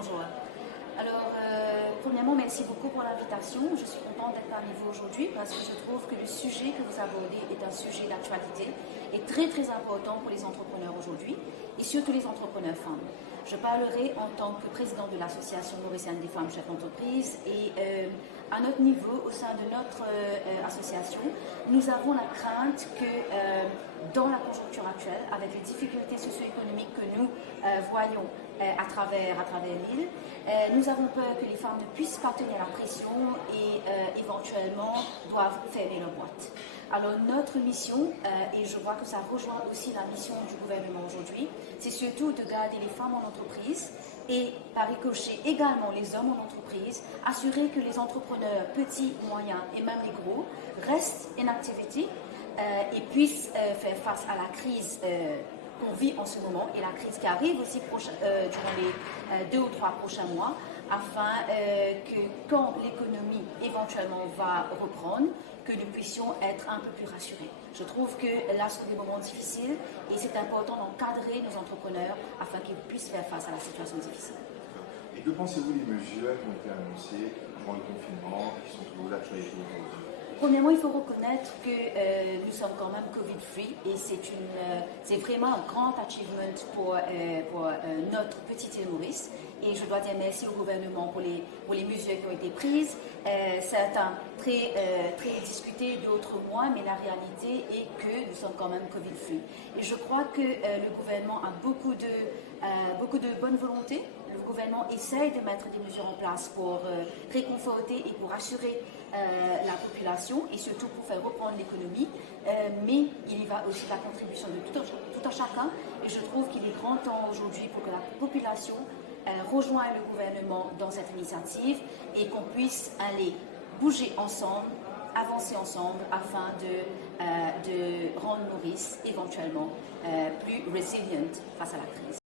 Bonjour. Alors, premièrement, merci beaucoup pour l'invitation. Je suis contente d'être parmi vous aujourd'hui parce que je trouve que le sujet que vous abordez est un sujet d'actualité et très très important pour les entrepreneurs aujourd'hui et surtout les entrepreneurs femmes. Je parlerai en tant que présidente de l'association mauricienne des femmes chefs d'entreprise et à notre niveau, au sein de notre association, nous avons la crainte que dans la conjoncture actuelle, avec les difficultés socio-économiques que nous voyons à travers l'île, nous avons peur que les femmes ne puissent pas tenir la pression et éventuellement doivent fermer leur boîte. Alors notre mission, et je vois que ça rejoint aussi la mission du gouvernement aujourd'hui, c'est surtout de garder les femmes en entreprise et par ricochet également les hommes en entreprise, assurer que les entrepreneurs petits, moyens et même les gros restent en activité et puissent faire face à la crise qu'on vit en ce moment et la crise qui arrive aussi durant les 2 ou 3 prochains mois, afin que quand l'économie éventuellement va reprendre, que nous puissions être un peu plus rassurés. Je trouve que là, ce sont des moments difficiles et c'est important d'encadrer nos entrepreneurs afin qu'ils puissent faire face à la situation difficile. Et que pensez-vous des mesures qui ont été annoncées pendant le confinement, qui sont toujours d'actualité aujourd'hui? Premièrement, il faut reconnaître que nous sommes quand même Covid-free et c'est vraiment un grand achievement pour notre petite île Maurice. Et je dois dire merci au gouvernement pour les mesures qui ont été prises. Certains très discutés, d'autres moins, mais la réalité est que nous sommes quand même Covid-free. Et je crois que le gouvernement a beaucoup de bonne volonté. Le gouvernement essaye de mettre des mesures en place pour réconforter et pour assurer la population et surtout pour faire reprendre l'économie. Mais il y va aussi de la contribution de tout un chacun. Et je trouve qu'il est grand temps aujourd'hui pour que la population rejoigne le gouvernement dans cette initiative et qu'on puisse aller bouger ensemble, avancer ensemble afin de rendre Maurice éventuellement plus resilient face à la crise.